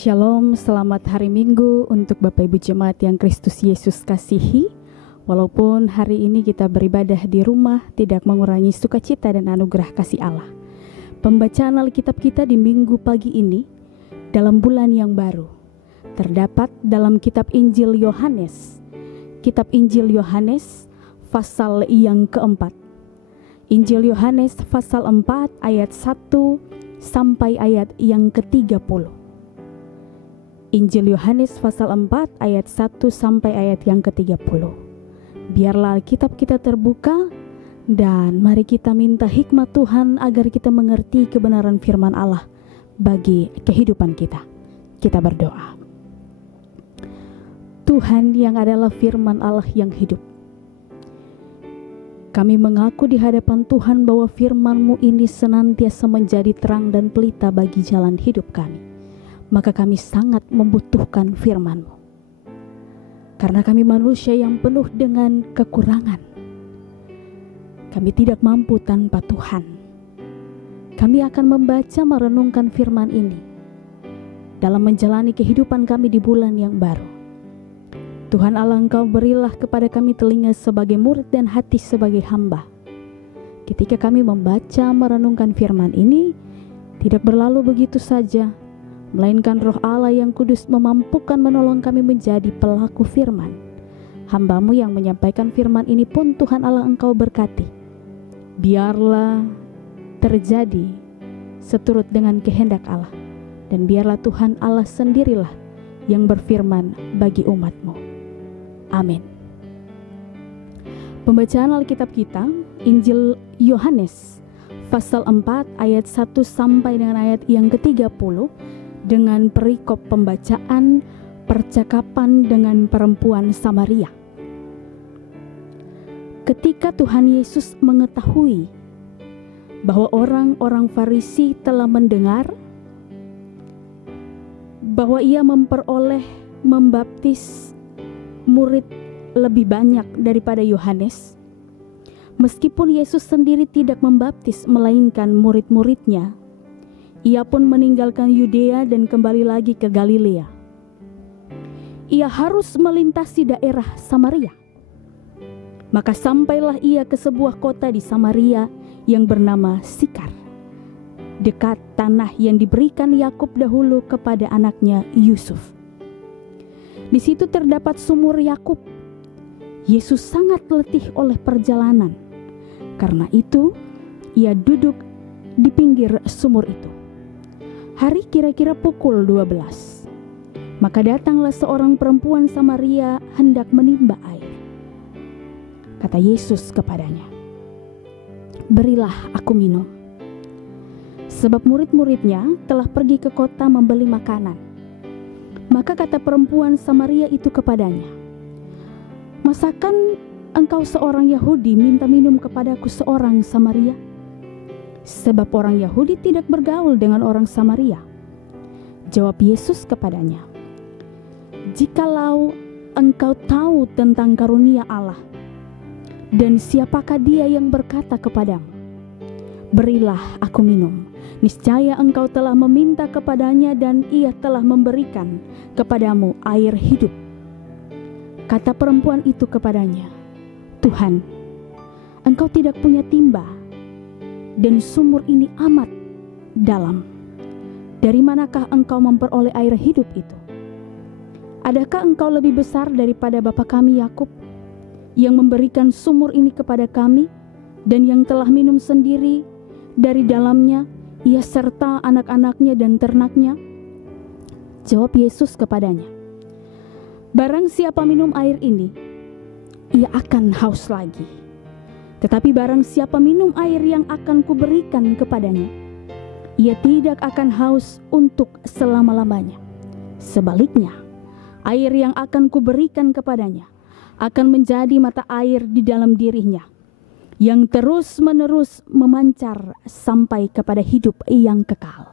Shalom, selamat hari Minggu untuk Bapak Ibu Jemaat yang Kristus Yesus kasihi. Walaupun hari ini kita beribadah di rumah, tidak mengurangi sukacita dan anugerah kasih Allah. Pembacaan Alkitab kita di Minggu pagi ini dalam bulan yang baru terdapat dalam kitab Injil Yohanes. Kitab Injil Yohanes pasal yang keempat. Injil Yohanes pasal 4 ayat 1 sampai ayat yang ke-30. Injil Yohanes pasal 4 ayat 1 sampai ayat yang ke-30. Biarlah Alkitab kita terbuka dan mari kita minta hikmat Tuhan agar kita mengerti kebenaran firman Allah bagi kehidupan kita. Kita berdoa. Tuhan yang adalah firman Allah yang hidup, kami mengaku di hadapan Tuhan bahwa firman-Mu ini senantiasa menjadi terang dan pelita bagi jalan hidup kami. Maka kami sangat membutuhkan firman-Mu. Karena kami manusia yang penuh dengan kekurangan. Kami tidak mampu tanpa Tuhan. Kami akan membaca merenungkan firman ini dalam menjalani kehidupan kami di bulan yang baru. Tuhan Allah, Engkau berilah kepada kami telinga sebagai murid dan hati sebagai hamba. Ketika kami membaca merenungkan firman ini, tidak berlalu begitu saja, melainkan Roh Allah yang kudus memampukan menolong kami menjadi pelaku firman. Hamba-Mu yang menyampaikan firman ini pun Tuhan Allah Engkau berkati. Biarlah terjadi seturut dengan kehendak Allah, dan biarlah Tuhan Allah sendirilah yang berfirman bagi umat-Mu. Amin. Pembacaan Alkitab kita, Injil Yohanes pasal 4 ayat 1 sampai dengan ayat yang ke-30, dengan perikop pembacaan percakapan dengan perempuan Samaria. Ketika Tuhan Yesus mengetahui bahwa orang-orang Farisi telah mendengar bahwa ia membaptis murid lebih banyak daripada Yohanes, meskipun Yesus sendiri tidak membaptis melainkan murid-muridnya, ia pun meninggalkan Yudea dan kembali lagi ke Galilea. Ia harus melintasi daerah Samaria. Maka sampailah ia ke sebuah kota di Samaria yang bernama Sikar, dekat tanah yang diberikan Yakub dahulu kepada anaknya Yusuf. Di situ terdapat sumur Yakub. Yesus sangat letih oleh perjalanan. Karena itu, ia duduk di pinggir sumur itu. Hari kira-kira pukul 12. Maka datanglah seorang perempuan Samaria hendak menimba air. Kata Yesus kepadanya, "Berilah aku minum." Sebab murid-muridnya telah pergi ke kota membeli makanan. Maka kata perempuan Samaria itu kepadanya, "Masakan engkau seorang Yahudi minta minum kepadaku seorang Samaria?" Sebab orang Yahudi tidak bergaul dengan orang Samaria. Jawab Yesus kepadanya, "Jikalau engkau tahu tentang karunia Allah, dan siapakah dia yang berkata kepadamu, 'Berilah aku minum,' niscaya engkau telah meminta kepadanya dan ia telah memberikan kepadamu air hidup." Kata perempuan itu kepadanya, "Tuhan, engkau tidak punya timba, dan sumur ini amat dalam. Dari manakah engkau memperoleh air hidup itu? Adakah engkau lebih besar daripada bapa kami Yakub, yang memberikan sumur ini kepada kami, dan yang telah minum sendiri dari dalamnya, ia serta anak-anaknya dan ternaknya?" Jawab Yesus kepadanya, "Barang siapa minum air ini, ia akan haus lagi. Tetapi barang siapa minum air yang akan kuberikan kepadanya, ia tidak akan haus untuk selama-lamanya. Sebaliknya, air yang akan kuberikan kepadanya akan menjadi mata air di dalam dirinya, yang terus-menerus memancar sampai kepada hidup yang kekal."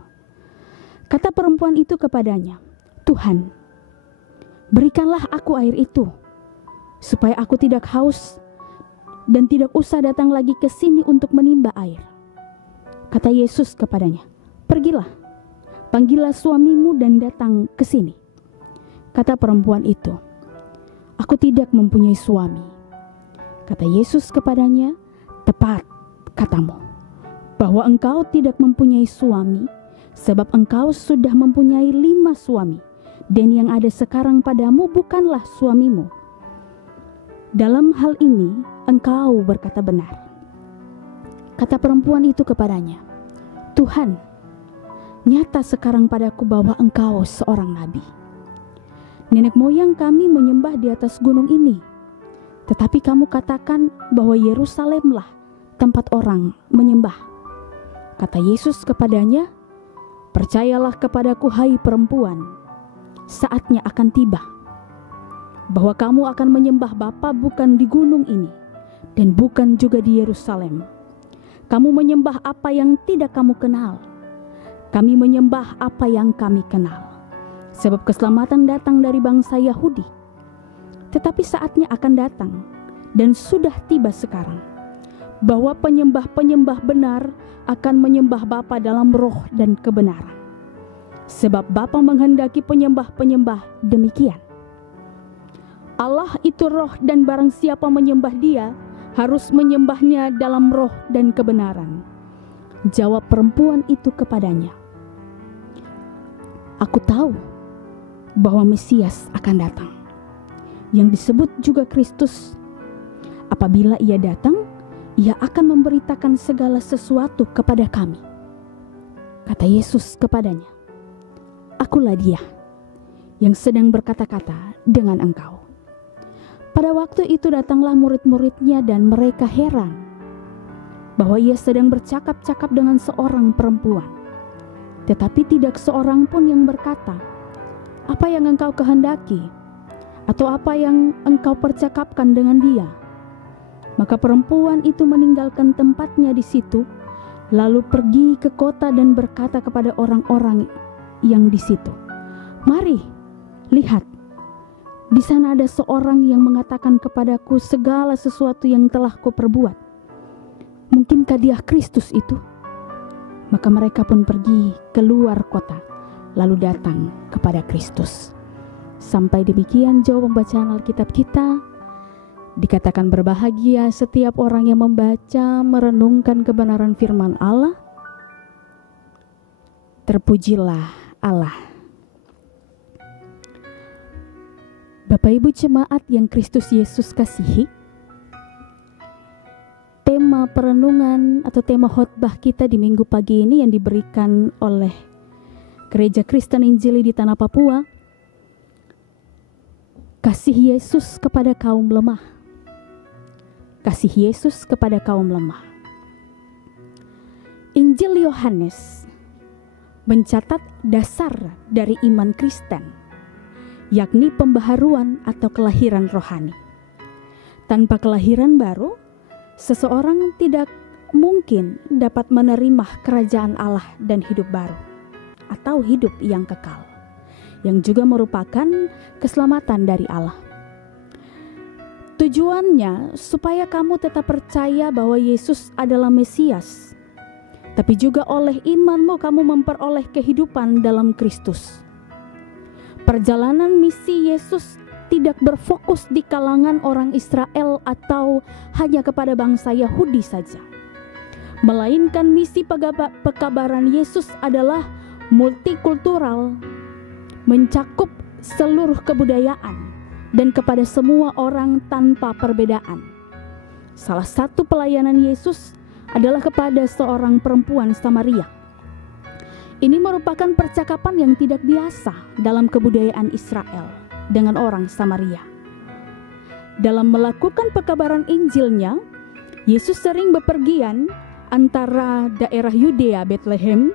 Kata perempuan itu kepadanya, "Tuhan, berikanlah aku air itu, supaya aku tidak haus dan tidak usah datang lagi ke sini untuk menimba air." Kata Yesus kepadanya, "Pergilah, Panggillah suamimu dan datang ke sini. Kata perempuan itu, aku tidak mempunyai suami. Kata Yesus kepadanya, tepat katamu, bahwa engkau tidak mempunyai suami, sebab engkau sudah mempunyai 5 suami, dan yang ada sekarang padamu bukanlah suamimu. Dalam hal ini engkau berkata benar. Kata perempuan itu kepadanya, Tuhan, nyata sekarang padaku bahwa engkau seorang nabi. Nenek moyang kami menyembah di atas gunung ini, tetapi kamu katakan bahwa Yerusalemlah tempat orang menyembah. Kata Yesus kepadanya, percayalah kepadaku hai perempuan, saatnya akan tiba bahwa kamu akan menyembah Bapa bukan di gunung ini dan bukan juga di Yerusalem. Kamu menyembah apa yang tidak kamu kenal. Kami menyembah apa yang kami kenal. Sebab keselamatan datang dari bangsa Yahudi. Tetapi saatnya akan datang dan sudah tiba sekarang bahwa penyembah-penyembah benar akan menyembah Bapa dalam roh dan kebenaran. Sebab Bapa menghendaki penyembah-penyembah demikian. Allah itu roh dan barang siapa menyembah Dia harus menyembahnya dalam roh dan kebenaran. Jawab perempuan itu kepadanya, aku tahu bahwa Mesias akan datang, yang disebut juga Kristus. Apabila Ia datang, Ia akan memberitakan segala sesuatu kepada kami. Kata Yesus kepadanya, akulah Dia yang sedang berkata-kata dengan engkau. Pada waktu itu datanglah murid-muridnya dan mereka heran bahwa Ia sedang bercakap-cakap dengan seorang perempuan. Tetapi tidak seorang pun yang berkata, apa yang engkau kehendaki? Atau apa yang engkau percakapkan dengan dia? Maka perempuan itu meninggalkan tempatnya di situ, lalu pergi ke kota dan berkata kepada orang-orang yang di situ, mari, lihat, di sana ada seorang yang mengatakan kepadaku segala sesuatu yang telah kuperbuat. Mungkinkah Dia Kristus itu? Maka mereka pun pergi keluar kota, lalu datang kepada Kristus. Sampai demikian jauh pembacaan Alkitab kita. Dikatakan berbahagia setiap orang yang membaca, merenungkan kebenaran firman Allah. Terpujilah Allah. Bapak Ibu jemaat yang Kristus Yesus kasihi, tema perenungan atau tema khotbah kita di minggu pagi ini yang diberikan oleh Gereja Kristen Injili di Tanah Papua, kasih Yesus kepada kaum lemah. Kasih Yesus kepada kaum lemah. Injil Yohanes mencatat dasar dari iman Kristen, yakni pembaharuan atau kelahiran rohani. Tanpa kelahiran baru, seseorang tidak mungkin dapat menerima kerajaan Allah dan hidup baru, atau hidup yang kekal, yang juga merupakan keselamatan dari Allah. Tujuannya supaya kamu tetap percaya bahwa Yesus adalah Mesias, tapi juga oleh imanmu kamu memperoleh kehidupan dalam Kristus. Perjalanan misi Yesus tidak berfokus di kalangan orang Israel atau hanya kepada bangsa Yahudi saja, melainkan misi pekabaran Yesus adalah multikultural, mencakup seluruh kebudayaan dan kepada semua orang tanpa perbedaan. Salah satu pelayanan Yesus adalah kepada seorang perempuan Samaria. Ini merupakan percakapan yang tidak biasa dalam kebudayaan Israel dengan orang Samaria. Dalam melakukan pekabaran Injilnya, Yesus sering bepergian antara daerah Yudea Bethlehem,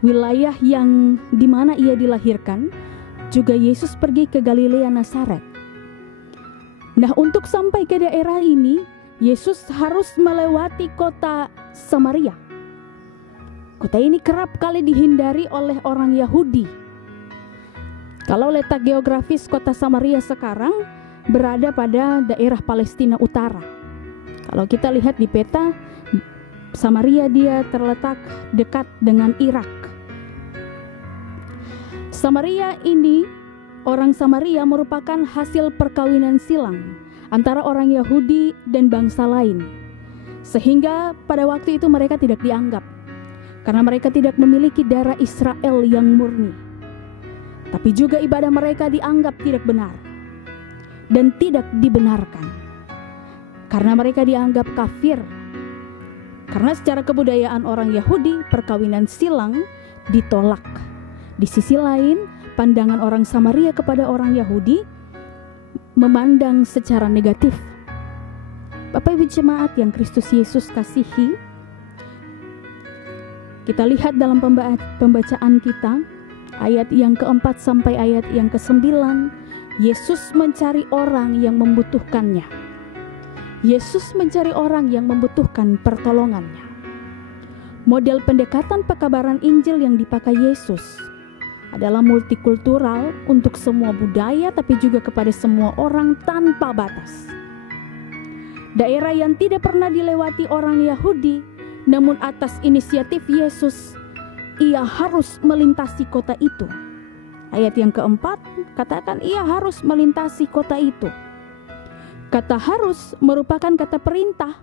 wilayah yang di mana Ia dilahirkan, juga Yesus pergi ke Galilea Nazaret. Nah, untuk sampai ke daerah ini, Yesus harus melewati kota Samaria. Kota ini kerap kali dihindari oleh orang Yahudi. Kalau letak geografis kota Samaria sekarang berada pada daerah Palestina Utara. Kalau kita lihat di peta, Samaria dia terletak dekat dengan Irak. Orang Samaria merupakan hasil perkawinan silang antara orang Yahudi dan bangsa lain. Sehingga pada waktu itu mereka tidak dianggap, karena mereka tidak memiliki darah Israel yang murni. Tapi juga ibadah mereka dianggap tidak benar dan tidak dibenarkan, karena mereka dianggap kafir. Karena secara kebudayaan orang Yahudi, perkawinan silang ditolak. Di sisi lain, pandangan orang Samaria kepada orang Yahudi memandang secara negatif. Bapak Ibu jemaat yang Kristus Yesus kasihi, kita lihat dalam pembacaan kita, ayat yang keempat sampai ayat yang ke-9, Yesus mencari orang yang membutuhkannya. Yesus mencari orang yang membutuhkan pertolongannya. Model pendekatan pekabaran Injil yang dipakai Yesus adalah multikultural untuk semua budaya, tapi juga kepada semua orang tanpa batas. Daerah yang tidak pernah dilewati orang Yahudi, namun atas inisiatif Yesus, ia harus melintasi kota itu. Ayat yang keempat katakan ia harus melintasi kota itu. Kata harus merupakan kata perintah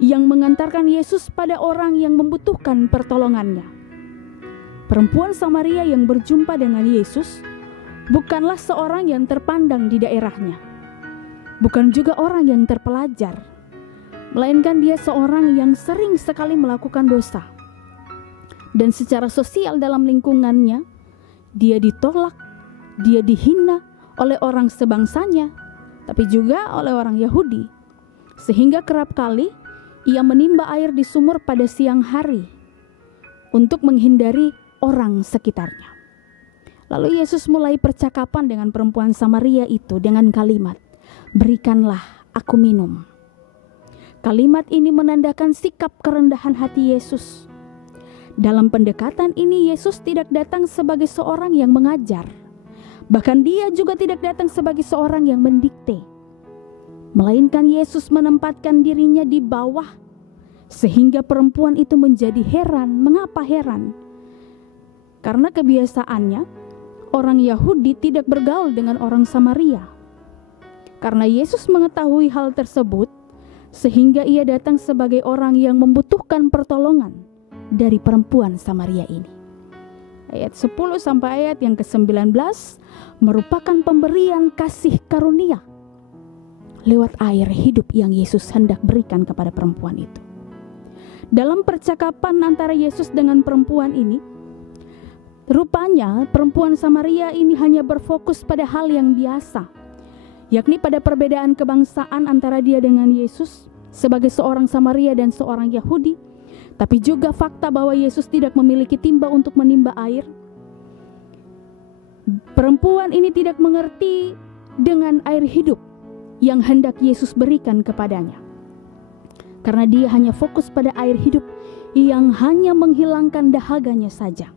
yang mengantarkan Yesus pada orang yang membutuhkan pertolongannya. Perempuan Samaria yang berjumpa dengan Yesus bukanlah seorang yang terpandang di daerahnya, bukan juga orang yang terpelajar, melainkan dia seorang yang sering sekali melakukan dosa. Dan secara sosial dalam lingkungannya, dia ditolak, dia dihina oleh orang sebangsanya, tapi juga oleh orang Yahudi. Sehingga kerap kali ia menimba air di sumur pada siang hari untuk menghindari orang sekitarnya. Lalu Yesus mulai percakapan dengan perempuan Samaria itu dengan kalimat, "Berikanlah aku minum." Kalimat ini menandakan sikap kerendahan hati Yesus. Dalam pendekatan ini Yesus tidak datang sebagai seorang yang mengajar. Bahkan dia juga tidak datang sebagai seorang yang mendikte. Melainkan Yesus menempatkan dirinya di bawah, sehingga perempuan itu menjadi heran. Mengapa heran? Karena kebiasaannya orang Yahudi tidak bergaul dengan orang Samaria. Karena Yesus mengetahui hal tersebut, sehingga ia datang sebagai orang yang membutuhkan pertolongan dari perempuan Samaria ini. Ayat 10 sampai ayat yang ke-19 merupakan pemberian kasih karunia lewat air hidup yang Yesus hendak berikan kepada perempuan itu. Dalam percakapan antara Yesus dengan perempuan ini, rupanya perempuan Samaria ini hanya berfokus pada hal yang biasa, yakni pada perbedaan kebangsaan antara dia dengan Yesus sebagai seorang Samaria dan seorang Yahudi, tapi juga fakta bahwa Yesus tidak memiliki timba untuk menimba air. Perempuan ini tidak mengerti dengan air hidup yang hendak Yesus berikan kepadanya, karena dia hanya fokus pada air hidup yang hanya menghilangkan dahaganya saja.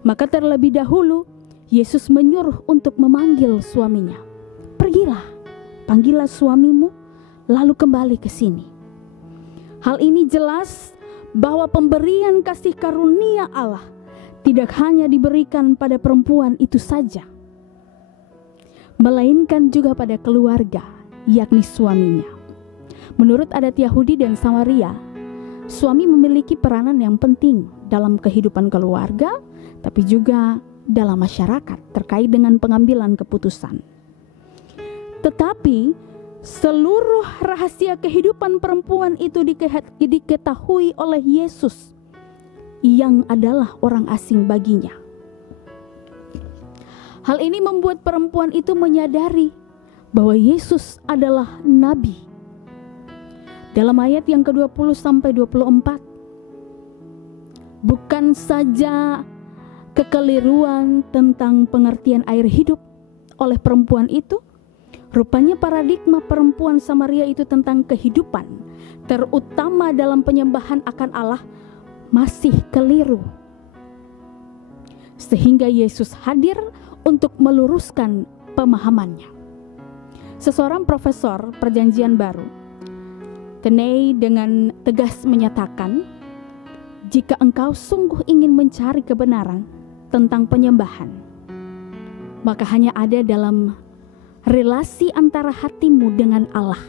Maka terlebih dahulu Yesus menyuruh untuk memanggil suaminya. "Pergilah, panggillah suamimu, lalu kembali ke sini." Hal ini jelas bahwa pemberian kasih karunia Allah tidak hanya diberikan pada perempuan itu saja, melainkan juga pada keluarga, yakni suaminya. Menurut adat Yahudi dan Samaria, suami memiliki peranan yang penting dalam kehidupan keluarga, tapi juga dalam masyarakat terkait dengan pengambilan keputusan. Tetapi seluruh rahasia kehidupan perempuan itu diketahui oleh Yesus yang adalah orang asing baginya. Hal ini membuat perempuan itu menyadari bahwa Yesus adalah nabi. Dalam ayat yang ke-20 sampai 24, bukan saja kekeliruan tentang pengertian air hidup oleh perempuan itu, rupanya paradigma perempuan Samaria itu tentang kehidupan, terutama dalam penyembahan akan Allah, masih keliru. Sehingga Yesus hadir untuk meluruskan pemahamannya. Seseorang profesor Perjanjian Baru, Tenney, dengan tegas menyatakan, jika engkau sungguh ingin mencari kebenaran tentang penyembahan, maka hanya ada dalam relasi antara hatimu dengan Allah.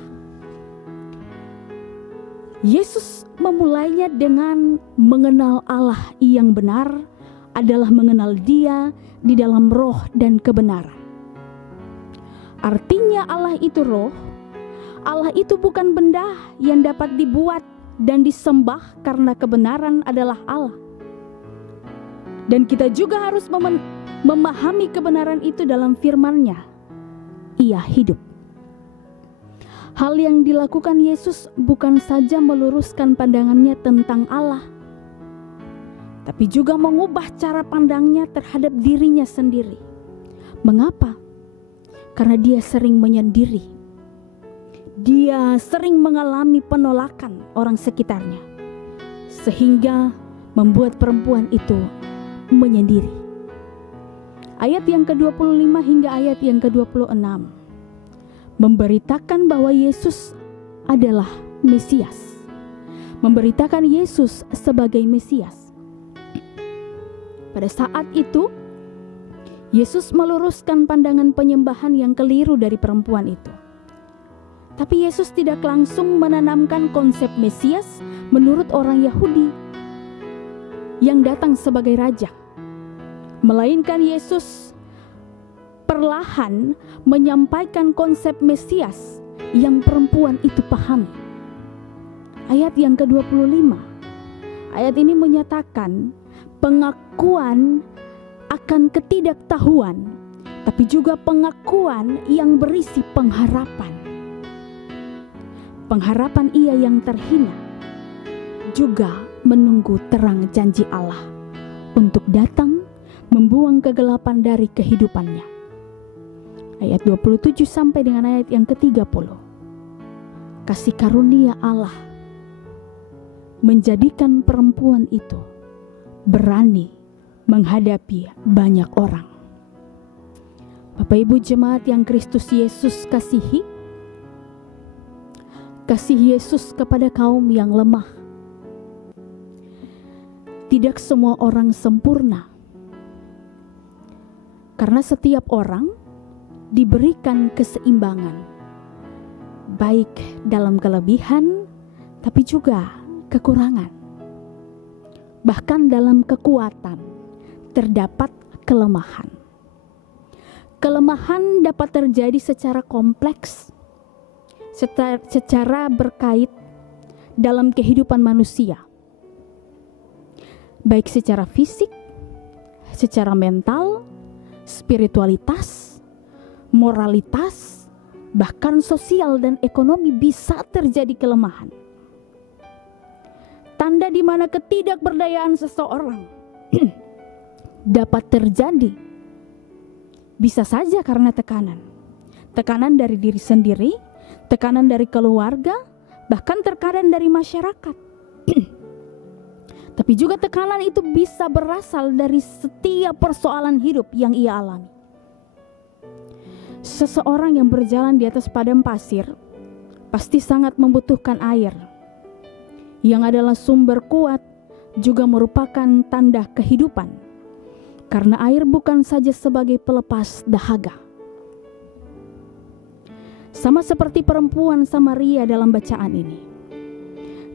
Yesus memulainya dengan mengenal Allah yang benar adalah mengenal Dia di dalam roh dan kebenaran. Artinya Allah itu roh. Allah itu bukan benda yang dapat dibuat dan disembah karena kebenaran adalah Allah. Dan kita juga harus memahami kebenaran itu dalam firman-Nya. Ia hidup. Hal yang dilakukan Yesus bukan saja meluruskan pandangannya tentang Allah, tapi juga mengubah cara pandangnya terhadap dirinya sendiri. Mengapa? Karena dia sering menyendiri. Dia sering mengalami penolakan orang sekitarnya, sehingga membuat perempuan itu menyendiri. Ayat yang ke-25 hingga ayat yang ke-26 memberitakan bahwa Yesus adalah Mesias. Memberitakan Yesus sebagai Mesias. Pada saat itu, Yesus meluruskan pandangan penyembahan yang keliru dari perempuan itu. Tapi Yesus tidak langsung menanamkan konsep Mesias menurut orang Yahudi yang datang sebagai raja. Melainkan Yesus perlahan menyampaikan konsep Mesias yang perempuan itu pahami. Ayat yang ke-25. Ayat ini menyatakan pengakuan akan ketidaktahuan, tapi juga pengakuan yang berisi pengharapan. Pengharapan ia yang terhina juga menunggu terang janji Allah untuk datang membuang kegelapan dari kehidupannya. Ayat 27 sampai dengan ayat yang ke-30. Kasih karunia Allah menjadikan perempuan itu berani menghadapi banyak orang. Bapak Ibu jemaat yang Kristus Yesus kasihi, kasih Yesus kepada kaum yang lemah. Tidak semua orang sempurna, karena setiap orang diberikan keseimbangan, baik dalam kelebihan, tapi juga kekurangan. Bahkan dalam kekuatan terdapat kelemahan. Kelemahan dapat terjadi secara kompleks, secara berkait dalam kehidupan manusia, baik secara fisik, secara mental, spiritualitas, moralitas, bahkan sosial dan ekonomi bisa terjadi kelemahan. Tanda di mana ketidakberdayaan seseorang dapat terjadi bisa saja karena tekanan. Tekanan dari diri sendiri, tekanan dari keluarga, bahkan tekanan dari masyarakat. Tapi juga tekanan itu bisa berasal dari setiap persoalan hidup yang ia alami. Seseorang yang berjalan di atas padang pasir pasti sangat membutuhkan air, yang adalah sumber kuat juga merupakan tanda kehidupan, karena air bukan saja sebagai pelepas dahaga. Sama seperti perempuan Samaria dalam bacaan ini,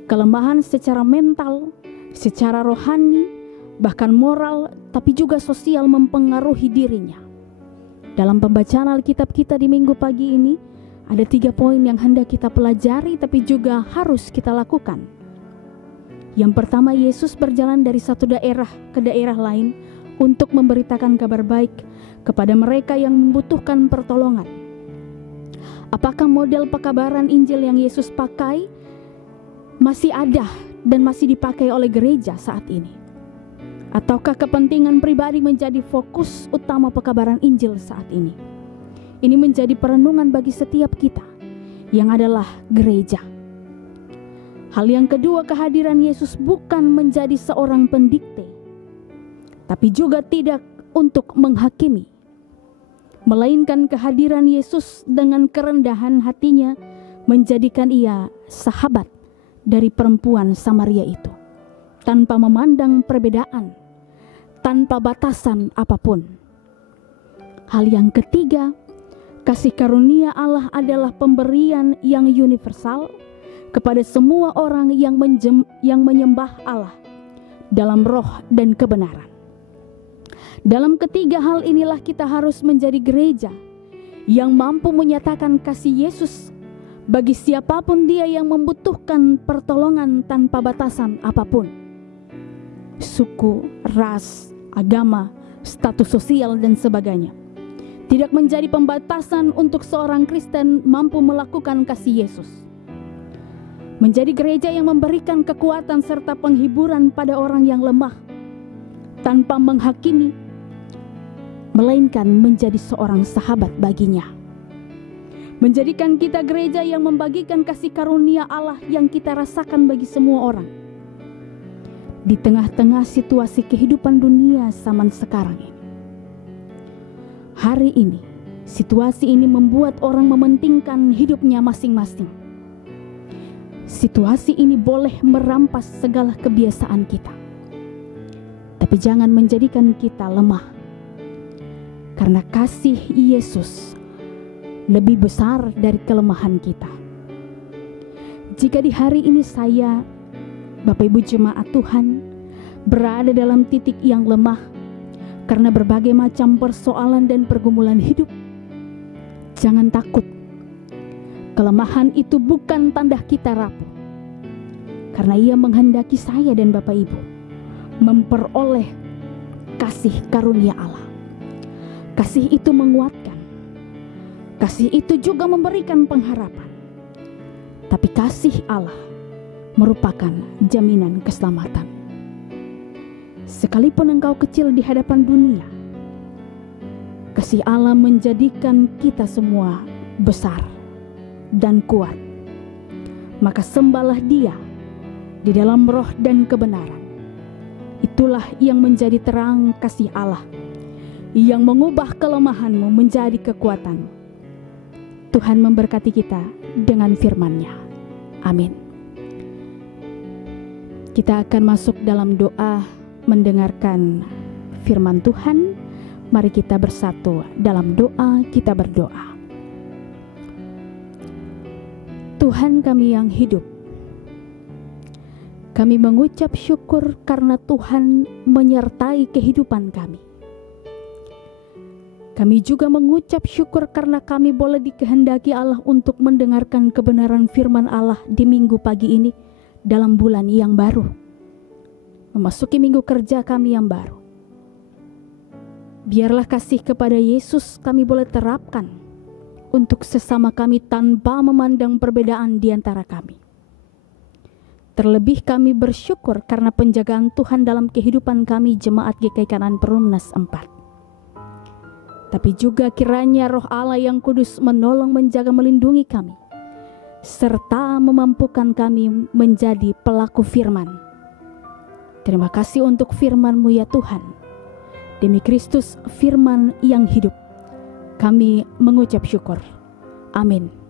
kelemahan secara mental, secara rohani, bahkan moral, tapi juga sosial mempengaruhi dirinya. Dalam pembacaan Alkitab kita di minggu pagi ini, ada 3 poin yang hendak kita pelajari tapi juga harus kita lakukan. Yang pertama, Yesus berjalan dari satu daerah ke daerah lain untuk memberitakan kabar baik kepada mereka yang membutuhkan pertolongan. Apakah model pekabaran Injil yang Yesus pakai masih ada dan masih dipakai oleh gereja saat ini? Ataukah kepentingan pribadi menjadi fokus utama pekabaran Injil saat ini? Ini menjadi perenungan bagi setiap kita yang adalah gereja. Hal yang kedua, kehadiran Yesus bukan menjadi seorang pendikte, tapi juga tidak untuk menghakimi. Melainkan kehadiran Yesus dengan kerendahan hatinya menjadikan ia sahabat dari perempuan Samaria itu, tanpa memandang perbedaan, tanpa batasan apapun. Hal yang ketiga, kasih karunia Allah adalah pemberian yang universal kepada semua orang yang menyembah Allah dalam roh dan kebenaran. Dalam ketiga hal inilah kita harus menjadi gereja yang mampu menyatakan kasih Yesus bagi siapapun dia yang membutuhkan pertolongan tanpa batasan apapun. Suku, ras, agama, status sosial dan sebagainya tidak menjadi pembatasan untuk seorang Kristen mampu melakukan kasih Yesus. Menjadi gereja yang memberikan kekuatan serta penghiburan pada orang yang lemah tanpa menghakimi, melainkan menjadi seorang sahabat baginya. Menjadikan kita gereja yang membagikan kasih karunia Allah yang kita rasakan bagi semua orang. Di tengah-tengah situasi kehidupan dunia zaman sekarang ini. Hari ini, situasi ini membuat orang mementingkan hidupnya masing-masing. Situasi ini boleh merampas segala kebiasaan kita. Tapi jangan menjadikan kita lemah. Karena kasih Yesus lebih besar dari kelemahan kita. Jika di hari ini saya, Bapak Ibu jemaat Tuhan, berada dalam titik yang lemah karena berbagai macam persoalan dan pergumulan hidup, jangan takut. Kelemahan itu bukan tanda kita rapuh. Karena Ia menghendaki saya dan Bapak Ibu memperoleh kasih karunia Allah. Kasih itu menguatkan. Kasih itu juga memberikan pengharapan. Tapi kasih Allah merupakan jaminan keselamatan. Sekalipun engkau kecil di hadapan dunia, kasih Allah menjadikan kita semua besar dan kuat. Maka sembahlah Dia di dalam roh dan kebenaran. Itulah yang menjadi terang kasih Allah, yang mengubah kelemahanmu menjadi kekuatan. Tuhan memberkati kita dengan firman-Nya. Amin. Kita akan masuk dalam doa mendengarkan firman Tuhan. Mari kita bersatu dalam doa, kita berdoa. Tuhan kami yang hidup, kami mengucap syukur karena Tuhan menyertai kehidupan kami. Kami juga mengucap syukur karena kami boleh dikehendaki Allah untuk mendengarkan kebenaran firman Allah di minggu pagi ini dalam bulan yang baru. Memasuki minggu kerja kami yang baru. Biarlah kasih kepada Yesus kami boleh terapkan untuk sesama kami tanpa memandang perbedaan di antara kami. Terlebih kami bersyukur karena penjagaan Tuhan dalam kehidupan kami jemaat GKI Kanaan Perumnas 4. Tapi juga kiranya Roh Allah yang kudus menolong, menjaga, melindungi kami, serta memampukan kami menjadi pelaku firman. Terima kasih untuk firman-Mu ya Tuhan. Demi Kristus firman yang hidup, kami mengucap syukur. Amin.